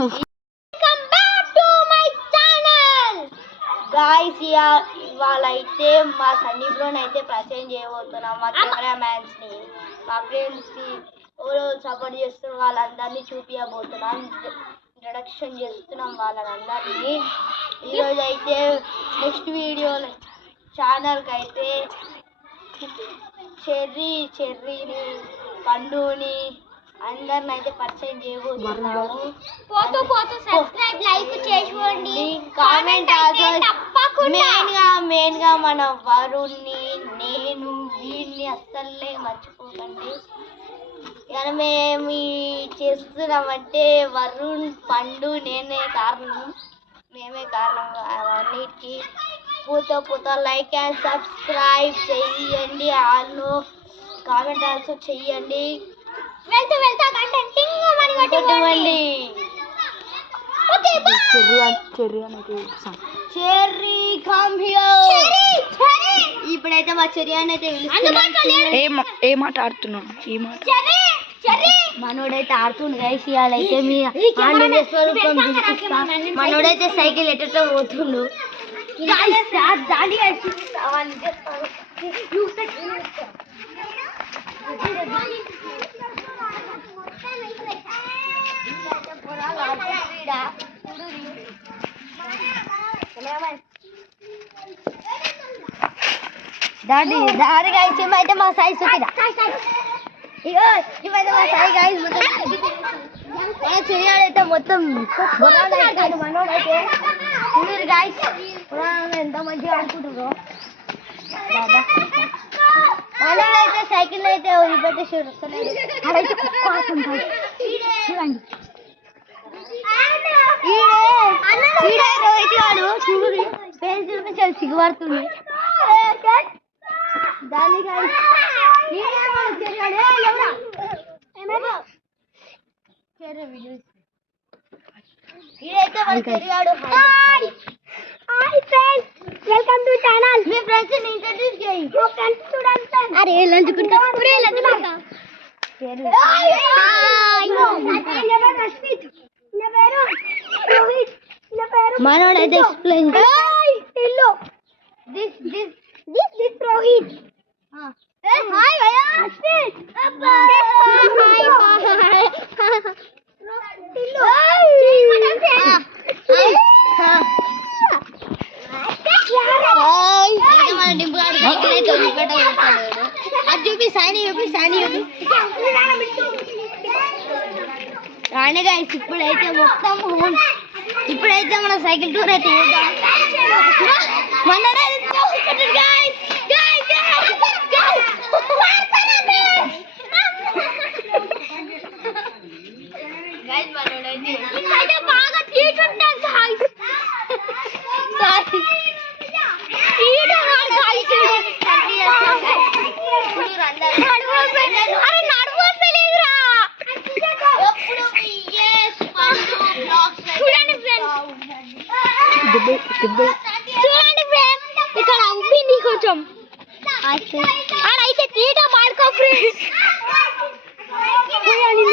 Welcome back to my channel guys. ఇవాళ అయితే మా సన్నీ బ్రోని అయితే పరిచయం చేయబోతున్నాం. మా కెమెరామ్యాన్స్ ని, మా ఫ్రెండ్స్ ని, ఎవరో సపోర్ట్ చేస్తున్న వాళ్ళందరినీ చూపించబోతున్నాం. ఇంట్రడక్షన్ చేస్తున్నాం వాళ్ళందరినీ. ఈరోజు అయితే నెక్స్ట్ వీడియో ఛానల్కి అయితే చెర్రీని, పండుని అందరిని అయితే పరిచయం చేయబోతున్నాము. సబ్స్క్రైబ్, లైక్ చేసుకోండి, కామెంట్ మెయిన్ గా మన వరుణ్ని, నేను వీడిని అస్సలే మర్చిపోకండి. ఇక మేము చేస్తున్నామంటే వరుణ్, పండు, మేమే కారణం అవన్నిటికి. పూత లైక్ అండ్ సబ్స్క్రైబ్ చెయ్యండి, ఆల్ను కామెంట్ ఆల్సో చెయ్యండి. వెళ్తా ఇప్పుడైతే మా చెర్రీ అని అయితే ఏ మాట ఆడుతున్నావు? ఈ మాట మనోడైతే ఆడుతుండు గైస్. ఇవాళైతే మీ మనోడైతే సైకిల్ ఎట్టో పోతుండు. దారి గైస్ అయితే మా సైజ్ ఇగో ఇవైతే మా సైజ్ గైస్. మొత్తం చెయ్యాలైతే మొత్తం మనోడైతే గైస్ ఎంత మంచిగా ఆడుకుంటారో. మనోడైతే సైకిల్ అయితే వదిలిపెట్టి చూడలేదు. అదైతే చూడండి, రోహిత్ గారు చూడు పేరు చూపించాలి, సిగ్గుపడుతుంది. దాన్ని welcome to channel. Me friends ని ఇంట్రడ్యూస్ చేయి. మా ఫ్రెండ్స్ చూడండి. అరే లంచుకుంటా మనోడైతే ఎక్స్ప్లెయిన్ దిస్ రోహిత్. హాయ్ భయ్యా అశ్విత్. రాణి గైస్ ఇప్పుడైతే మన సైకిల్ టూర్ అయితే బాగా తీసుకుంటాం. చూడండి ఫ్రెండ్స్, ఇక్కడ ఉబ్బింది కొంచెం. అయితే తీట మాడుకో ఫ్రెండ్స్.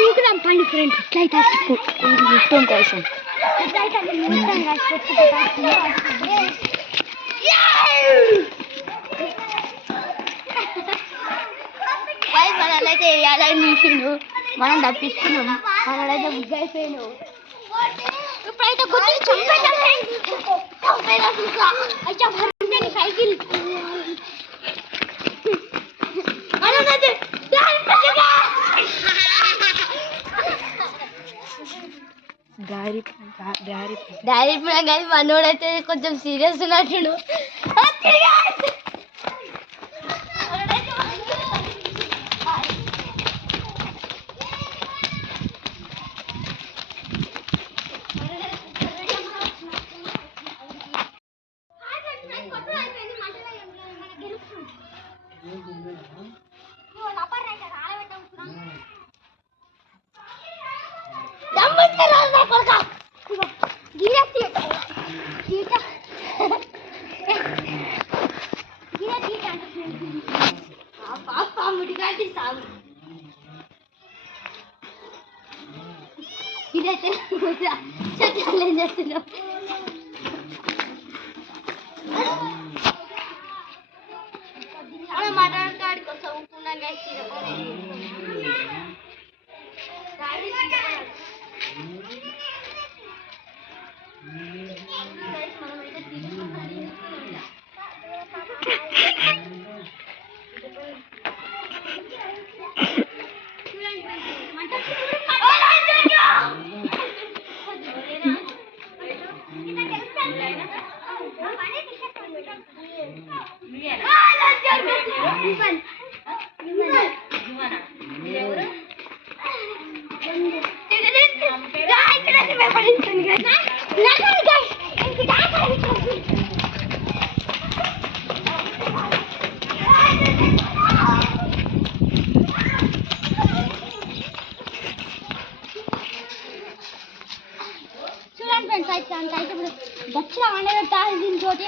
నీకు రంపండి ఫ్రెండ్స్. ఇట్లయితే ఇష్టం కోసం మనోళ్ళైతే వేయాలని చూసిండు, మనం తప్పించుకున్నాం. మనోడైతే బుక్ అయిపోయాడు. ఇప్పుడైతే సైకిల్ డాడీ కానీ మనోడైతే కొంచెం సీరియస్ ఉన్నట్టు. ఇదైతే చెట్లు ఏం చేస్తున్నావు మాట్లాడతాడికి వస్తా ఉంటున్నాం మనమైతే తీసుకుంటాం చూడండి ఫ్రెండ్స్ అయితే ఇప్పుడు దక్షిణ వండబెట్టాలి దీని చోటి